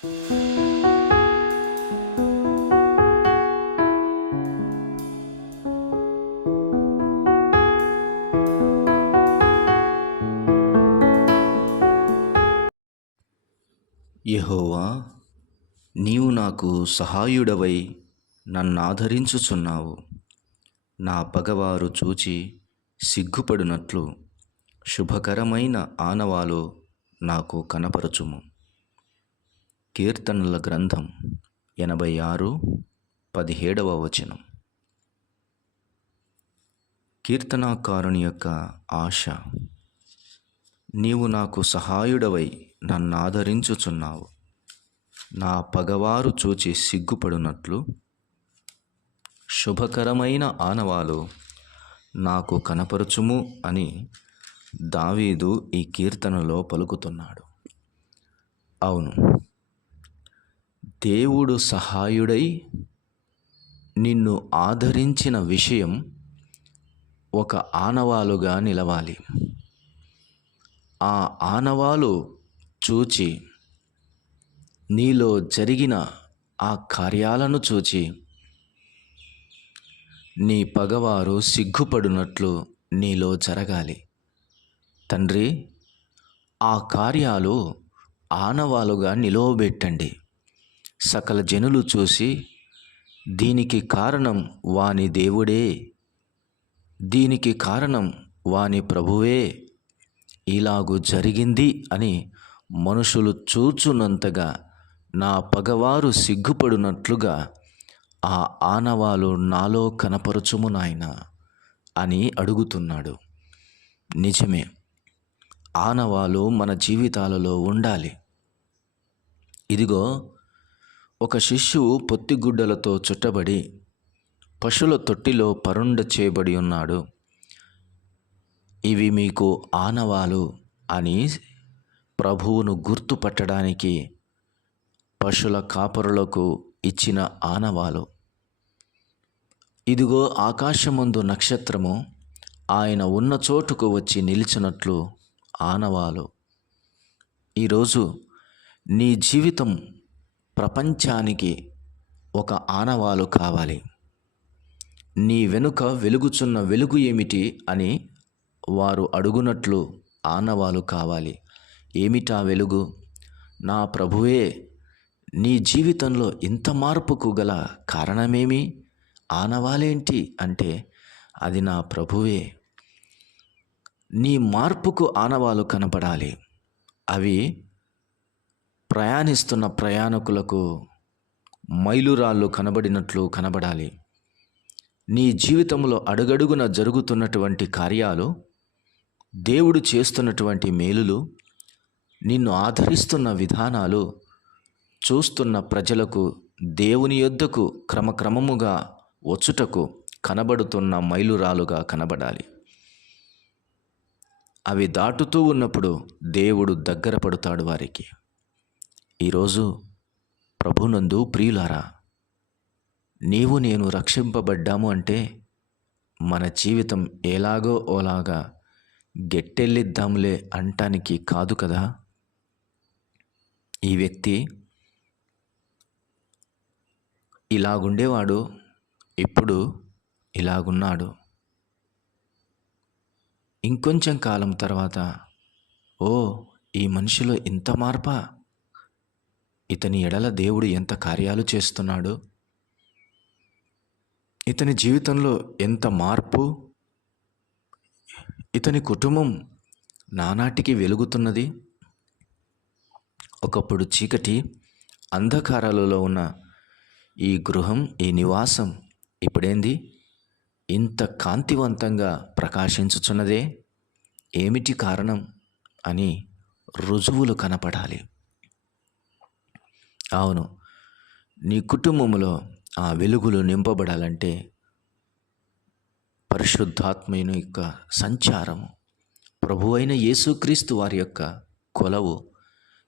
యెహోవా, నీవు నాకు సహాయుడవై నన్నాదరించుచున్నావు. నా పగవారు చూచి సిగ్గుపడినట్లు శుభకరమైన ఆనవాలు నాకు కనపరచుము. కీర్తనల గ్రంథం 86:17. కీర్తనాకారుని యొక్క ఆశ. నీవు నాకు సహాయుడవై నన్నాదరించుచున్నావు. నా పగవారు చూచి సిగ్గుపడినట్లు శుభకరమైన ఆనవాలు నాకు కనపరచుము అని దావీదు ఈ కీర్తనలో పలుకుతున్నాడు. అవును, దేవుడు సహాయుడై నిన్ను ఆదరించిన విషయం ఒక ఆనవాలుగా నిలవాలి. ఆ ఆనవాలు చూచి, నీలో జరిగిన ఆ కార్యాలను చూచి నీ పగవారు సిగ్గుపడినట్లు నీలో జరగాలి. తండ్రి, ఆ కార్యాలు ఆనవాలుగా నిలువబెట్టండి. సకల జనులు చూసి దీనికి కారణం వాని దేవుడే, దీనికి కారణం వాని ప్రభువే, ఇలాగు జరిగింది అని మనుషులు చూచునంతగా నా పగవారు సిగ్గుపడినట్లుగా ఆ ఆనవాలు నాలో కనపరచుము నాయనా అని అడుగుతున్నాడు. నిజమే, ఆనవాలు మన జీవితాలలో ఉండాలి. ఇదిగో, ఒక శిశువు పొత్తిగుడ్డలతో చుట్టబడి పశువుల తొట్టిలో పరుండ చేయబడి ఉన్నాడు. ఇవి మీకు ఆనవాలు అని ప్రభువును గుర్తుపట్టడానికి పశువుల కాపరులకు ఇచ్చిన ఆనవాలు. ఇదిగో, ఆకాశమందు నక్షత్రము ఆయన ఉన్న చోటుకు వచ్చి నిలిచినట్లు ఆనవాలు. ఈరోజు నీ జీవితం ప్రపంచానికి ఒక ఆనవాలు కావాలి. నీ వెనుక వెలుగుచున్న వెలుగు ఏమిటి అని వారు అడుగునట్లు ఆనవాలు కావాలి. ఏమిటా వెలుగు? నా ప్రభువే. నీ జీవితంలో ఇంత మార్పుకు గల కారణమేమి? ఆనవాలేంటి అంటే అది నా ప్రభువే. నీ మార్పుకు ఆనవాలు కనపడాలి. అవి ప్రయాణిస్తున్న ప్రయాణికులకు మైలురాళ్ళు కనబడినట్లు కనబడాలి. నీ జీవితంలో అడుగడుగున జరుగుతున్నటువంటి కార్యాలు, దేవుడు చేస్తున్నటువంటి మేలులు, నిన్ను ఆదరిస్తున్న విధానాలు చూస్తున్న ప్రజలకు దేవుని యొద్దకు క్రమక్రమముగా వచ్చుటకు కనబడుతున్న మైలురాలుగా కనబడాలి. అవి దాటుతూ ఉన్నప్పుడు దేవుడు దగ్గర పడుతాడు వారికి. ఈరోజు ప్రభునందు ప్రియులారా, నీవు నేను రక్షింపబడ్డాము అంటే మన జీవితం ఎలాగో ఓలాగా గెట్టెళ్ళిద్దాంలే అంటానికి కాదు కదా. ఈ వ్యక్తి ఇలాగుండేవాడు, ఇప్పుడు ఇలాగున్నాడు. ఇంకొంచెం కాలం తర్వాత, ఓ, ఈ మనిషిలో ఇంత మార్పా, ఇతని ఎడల దేవుడు ఎంత కార్యాలు చేస్తున్నాడు, ఇతని జీవితంలో ఎంత మార్పు, ఇతని కుటుంబం నానాటికి వెలుగుతున్నది. ఒకప్పుడు చీకటి అంధకారాలలో ఉన్న ఈ గృహం, ఈ నివాసం ఇప్పుడేంది ఇంత కాంతివంతంగా ప్రకాశించుచున్నదే? ఏమిటి కారణం అని రుజువులు కనపడాలి. అవును, నీ కుటుంబంలో ఆ వెలుగులు నింపబడాలంటే పరిశుద్ధాత్మని యొక్క సంచారము, ప్రభువైన యేసుక్రీస్తు వారి యొక్క కొలవు,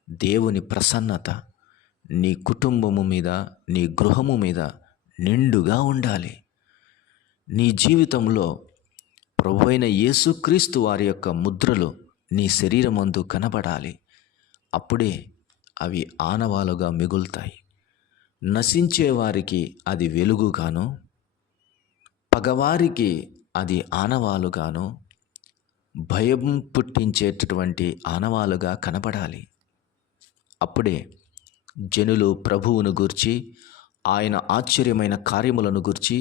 దేవుని ప్రసన్నత నీ కుటుంబము మీద, నీ గృహము మీద నిండుగా ఉండాలి. నీ జీవితంలో ప్రభువైన యేసుక్రీస్తు వారి యొక్క ముద్రలు నీ శరీరమందు కనబడాలి. అప్పుడే అవి ఆనవాలుగా మిగులుతాయి. నశించే వారికి అది వెలుగుగాను, పగవారికి అది ఆనవాలుగాను, భయం పుట్టించేటటువంటి ఆనవాలుగా కనబడాలి. అప్పుడే జనులు ప్రభువును గూర్చి, ఆయన ఆశ్చర్యమైన కార్యములను గూర్చి,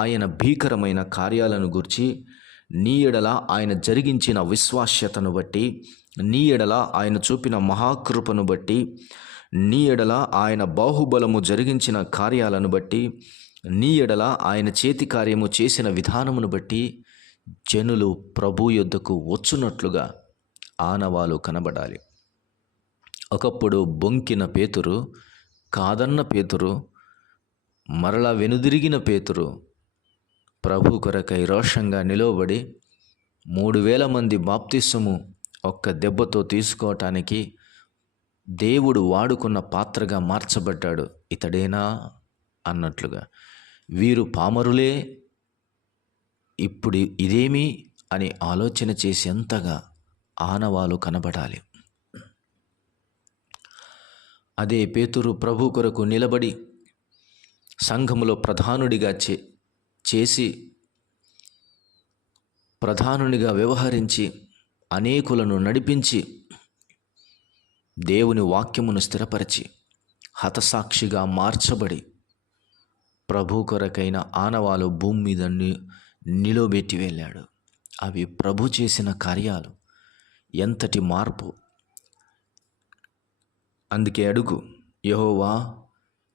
ఆయన భీకరమైన కార్యాలను గూర్చి, నీ ఎడల ఆయన జరిగించిన విశ్వాస్యతను బట్టి, నీ ఎడల ఆయన చూపిన మహాకృపను బట్టి, నీ ఎడల ఆయన బాహుబలము జరిగించిన కార్యాలను బట్టి, నీ ఎడల ఆయన చేతి కార్యము చేసిన విధానమును బట్టి జనులు ప్రభు యొద్దకు వచ్చునట్లుగా ఆనవాలు కనబడాలి. ఒకప్పుడు బొంకిన పేతురు, కాదన్న పేతురు, మరలా వెనుదిరిగిన పేతురు ప్రభు కొరకై రోషంగా నిలవబడి 3,000 మంది బాప్తిస్మము ఒక్క దెబ్బతో తీసుకోవటానికి దేవుడు వాడుకున్న పాత్రగా మార్చబడ్డాడు. ఇతడేనా అన్నట్లుగా. వీరు పామరులే, ఇప్పుడు ఇదేమి అని ఆలోచన చేసేంతగా ఆనవాలు కనబడాలి. అదే పేతురు ప్రభు కొరకు నిలబడి సంఘములో ప్రధానుడిగా చేసి ప్రధానునిగా వ్యవహరించి అనేకులను నడిపించి దేవుని వాక్యమును స్థిరపరిచి హతసాక్షిగా మార్చబడి ప్రభు కొరకైన ఆనవాలు భూమి మీద నిలబెట్టి వెళ్ళాడు. అవి ప్రభు చేసిన కార్యాలు. ఎంతటి మార్పు! అందుకే అడుగు, యెహోవా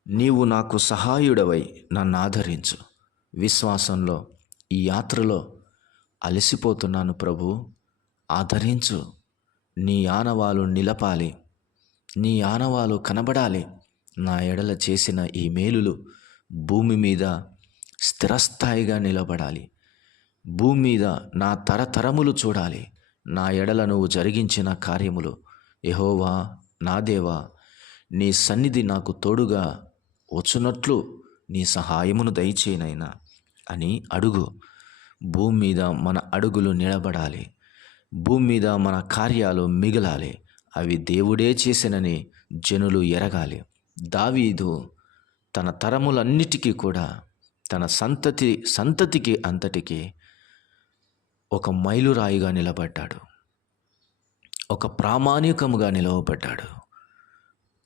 నీవు నాకు సహాయుడవై నన్ను ఆదరించు. విశ్వాసంలో ఈ యాత్రలో అలసిపోతున్నాను ప్రభు, ఆదరించు. నీ ఆనవాలు నిలపాలి, నీ ఆనవాలు కనబడాలి. నా ఎడల చేసిన ఈ మేలులు భూమి మీద స్థిరస్థాయిగా నిలబడాలి. భూమి మీద నా తరతరములు చూడాలి నా ఎడల నువ్వు జరిగించిన కార్యములు. యెహోవా నా దేవా, నీ సన్నిధి నాకు తోడుగా వచ్చునట్లు నీ సహాయమును దయచేయనైనా అని అడుగు. భూమి మీద మన అడుగులు నిలబడాలి, భూమి మీద మన కార్యాలు మిగలాలి. అవి దేవుడే చేసినని జనులు ఎరగాలి. దావీదు తన తరములన్నిటికీ కూడా తన సంతతికి అంతటికి ఒక మైలురాయిగా నిలబడ్డాడు, ఒక ప్రామాణికముగా నిలవబడ్డాడు,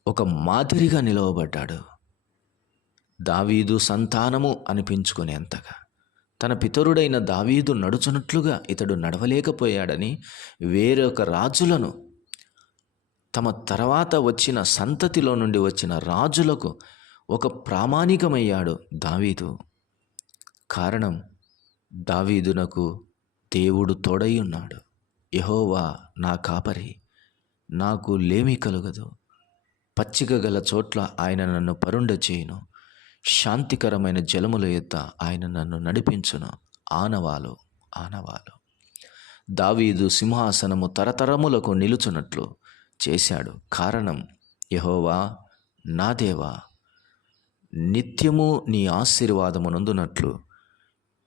ఒక మాదిరిగా నిలవబడ్డాడు. దావీదు సంతానము అనిపించుకునేంతగా తన పితరుడైన దావీదు నడుచునట్లుగా ఇతడు నడవలేకపోయాడని వేరొక రాజులను, తమ తర్వాత వచ్చిన సంతతిలో నుండి వచ్చిన రాజులకు ఒక ప్రామాణికమయ్యాడు దావీదు. కారణం, దావీదునకు దేవుడు తోడై ఉన్నాడు. యెహోవా నా కాపరి, నాకు లేమి కలుగదు. పచ్చిక గల చోట్ల ఆయన నన్ను పరుండ చేయును, శాంతికరమైన జలముల యొద్ద ఆయన నన్ను నడిపించును. ఆనవాలు ఆనవాలు. దావీదు సింహాసనము తరతరములకు నిలుచున్నట్లు చేశాడు. కారణం, యెహోవా నా దేవా, నిత్యము నీ ఆశీర్వాదమునందునట్లు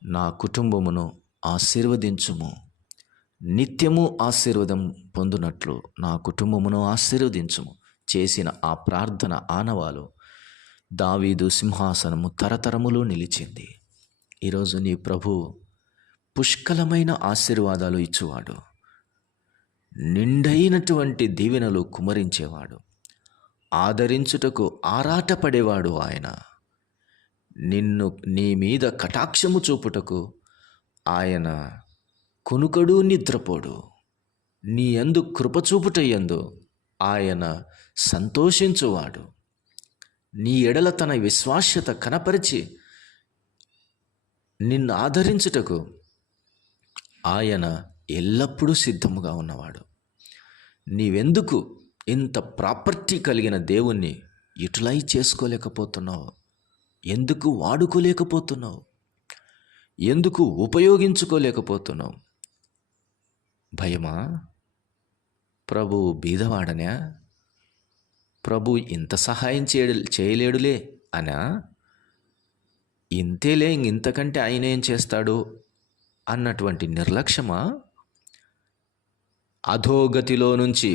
నా కుటుంబమును ఆశీర్వదించుము. నిత్యము ఆశీర్వాదం పొందునట్లు నా కుటుంబమును ఆశీర్వదించుము. చేసిన ఆ ప్రార్థన ఆనవాలు దావీదు సింహాసనము తరతరములు నిలిచింది. ఈరోజు నీ ప్రభు పుష్కలమైన ఆశీర్వాదాలు ఇచ్చువాడు, నిండైనటువంటి దీవెనలు కుమరించేవాడు, ఆదరించుటకు ఆరాటపడేవాడు. ఆయన నిన్ను నీ మీద కటాక్షము చూపుటకు ఆయన కునుకడు నిద్రపోడు. నీ యందు కృపచూపుటయందు ఆయన సంతోషించువాడు. నీ ఎడల తన విశ్వాస్యత కనపరిచి నిన్ను ఆదరించుటకు ఆయన ఎల్లప్పుడూ సిద్ధముగా ఉన్నవాడు. నీవెందుకు ఇంత ప్రాపర్టీ కలిగిన దేవుణ్ణి యుటిలైజ్ చేసుకోలేకపోతున్నావు? ఎందుకు వాడుకోలేకపోతున్నావు? ఎందుకు ఉపయోగించుకోలేకపోతున్నావు? భయమా? ప్రభు బీదవాడనా? ప్రభు ఇంత సహాయం చేయలేడులే అనా? ఇంతేలే, ఇంతకంటే ఆయన ఏం చేస్తాడు అన్నటువంటి నిర్లక్ష్యమా? అధోగతిలో నుంచి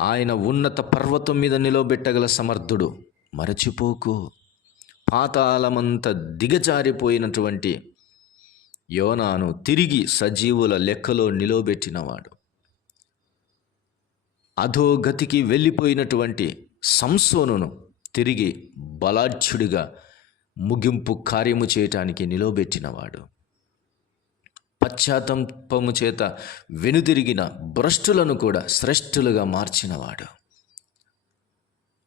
ఆయన ఉన్నత పర్వతం మీద నిలవబెట్టగల సమర్థుడు. మరచిపోకు. పాతాళమంత దిగజారిపోయినటువంటి యోనాను తిరిగి సజీవుల లెక్కలో నిలవబెట్టినవాడు. అధోగతికి వెళ్ళిపోయినటువంటి సంసోనును తిరిగి బలాఢ్యుడిగా ముగింపు కార్యము చేయటానికి నిలవబెట్టినవాడు. పశ్చాత్తాపము చేత వెనుదిరిగిన భ్రష్టులను కూడా శ్రేష్ఠులుగా మార్చినవాడు.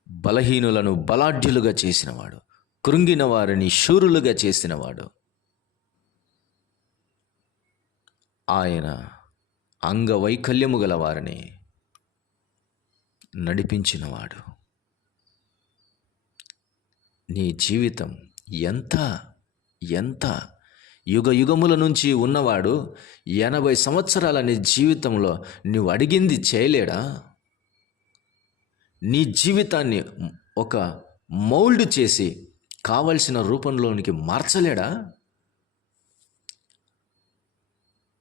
బలహీనులను బలాఢ్యులుగా చేసినవాడు. కృంగిన వారిని శూరులుగా చేసినవాడు. ఆయన అంగవైకల్యము గల వారిని నడిపించినవాడు. నీ జీవితం ఎంత ఎంత యుగ యుగముల నుంచి ఉన్నవాడు 80 సంవత్సరాల నీ జీవితంలో నువ్వు అడిగింది చేయలేడా? నీ జీవితాన్ని ఒక మౌల్డ్ చేసి కావలసిన రూపంలోనికి మార్చలేడా?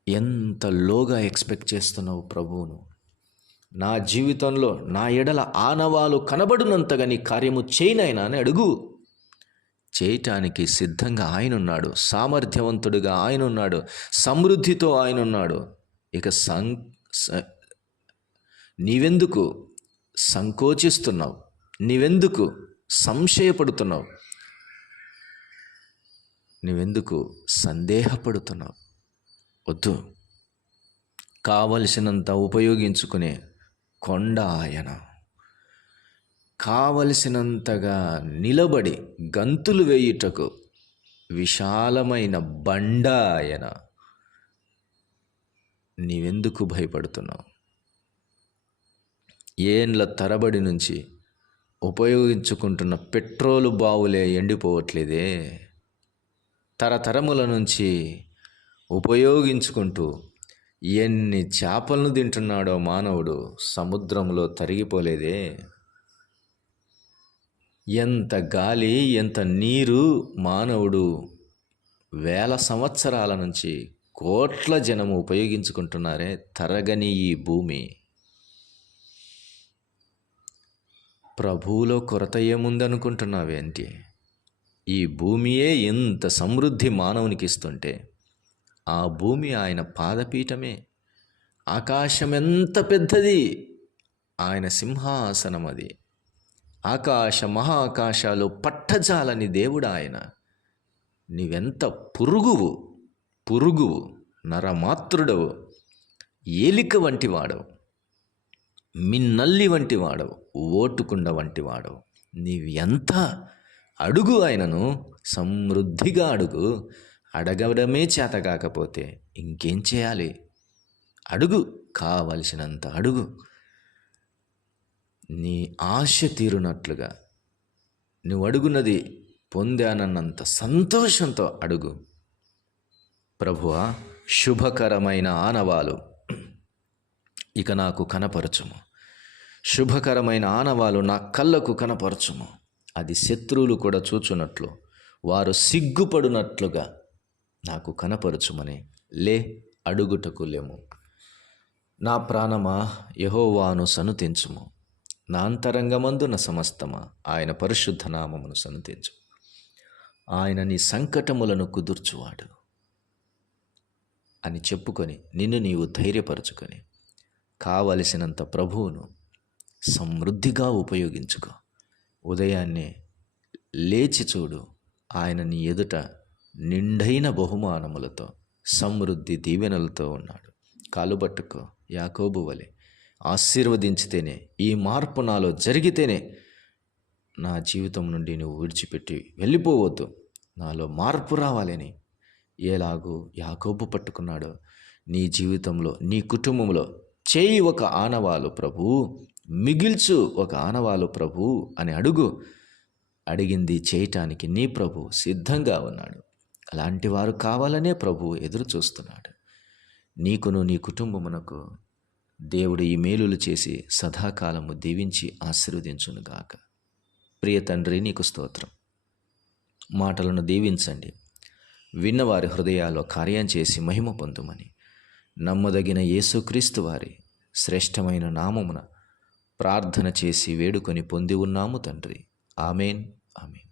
ఎంత లోగా ఎక్స్పెక్ట్ చేస్తున్నావు ప్రభువును? నా జీవితంలో నా ఎడల ఆనవాలు కనబడినంతగా నీ కార్యము చేయనైనా అని అడుగు. చేయటానికి సిద్ధంగా ఆయన ఉన్నాడు. సామర్థ్యవంతుడిగా ఆయన ఉన్నాడు. సమృద్ధితో ఆయన ఉన్నాడు. ఇక నీవెందుకు సంకోచిస్తున్నావు? నీవెందుకు సంశయపడుతున్నావు? నీవెందుకు సందేహపడుతున్నావు? వద్దు. కావలసినంత ఉపయోగించుకునే కొండ ఆయన. కావలసినంతగా నిలబడి గంతులు వేయుటకు విశాలమైన బండ ఆయన. నీవెందుకు భయపడుతున్నావు? ఏండ్ల తరబడి నుంచి ఉపయోగించుకుంటున్న పెట్రోలు బావులే ఎండిపోవట్లేదే. తరతరముల నుంచి ఉపయోగించుకుంటూ ఎన్ని చేపలను తింటున్నాడో మానవుడు సముద్రంలో తరిగిపోలేదే. ఎంత గాలి, ఎంత నీరు మానవుడు వేల సంవత్సరాల నుంచి కోట్ల జనము ఉపయోగించుకుంటున్నారే. తరగని ఈ భూమి. ప్రభువులో కొరత ఏముందనుకుంటున్నావేంటి? ఈ భూమియే ఎంత సమృద్ధి మానవునికి ఇస్తుంటే ఆ భూమి ఆయన పాదపీఠమే. ఆకాశం ఎంత పెద్దది, ఆయన సింహాసనం అది. ఆకాశ మహాకాశాలు పట్టజాలని దేవుడు ఆయన. నీవెంత పురుగువు, నరమాతృడవు, ఏలిక వంటి వాడవు, మిన్నల్లి వంటి వాడవు, ఓటుకుండ వంటి వాడవు. నీవు ఎంత అడుగు, ఆయనను సమృద్ధిగా అడుగు. అడగడమే చేత కాకపోతే ఇంకేం చేయాలి? అడుగు, కావలసినంత అడుగు. నీ ఆశ తీరునట్లుగా నువ్వు అడుగున్నది పొందానన్నంత సంతోషంతో అడుగు. ప్రభువా, శుభకరమైన ఆనవాలు ఇక నాకు కనపరచుము. శుభకరమైన ఆనవాలు నా కళ్ళకు కనపరచుము. అది శత్రువులు కూడా చూచున్నట్లు, వారు సిగ్గుపడునట్లుగా నాకు కనపరచుమని అడుగుటకు లేము. నా ప్రాణమా, యెహోవాను సనుతించుము. నా అంతరంగమందున సమస్తమా ఆయన పరిశుద్ధ నామమును సనుతించు. ఆయన నీ సంకటములను కుదుర్చువాడు అని చెప్పుకొని నిన్ను నీవు ధైర్యపరచుకొని కావలసినంత ప్రభువును సమృద్ధిగా ఉపయోగించుకో. ఉదయాన్నే లేచి చూడు, ఆయన నీ ఎదుట నిండైన బహుమానములతో సమృద్ధి దీవెనలతో ఉన్నాడు. కాలుబట్టుకో, యాకోబు వలె ఆశీర్వదించితేనే, ఈ మార్పు నాలో జరిగితేనే నా జీవితం నుండి నువ్వు విడిచిపెట్టి వెళ్ళిపోవద్దు. నాలో మార్పు రావాలని ఎలాగూ యాకోబు పట్టుకున్నాడో నీ జీవితంలో, నీ కుటుంబంలో చేయి ఒక ఆనవాలు ప్రభు, మిగిల్చు ఒక ఆనవాలు ప్రభు అని అడుగు. అడిగింది చేయటానికి నీ ప్రభు సిద్ధంగా ఉన్నాడు. అలాంటి వారు కావాలనే ప్రభు ఎదురు చూస్తున్నాడు. నీకును నీ కుటుంబమునకు దేవుడు ఈ మేలులు చేసి సదాకాలము దీవించి ఆశీర్వదించునుగాక. ప్రియ తండ్రి, నీకు స్తోత్రం. మాటలను దీవించండి. విన్నవారి హృదయాల్లో కార్యం చేసి మహిమ పొందుమని నమ్మదగిన యేసుక్రీస్తు వారి శ్రేష్టమైన నామమున ప్రార్థన చేసి వేడుకొని పొంది ఉన్నాము తండ్రి. ఆమెన్. ఆమెన్.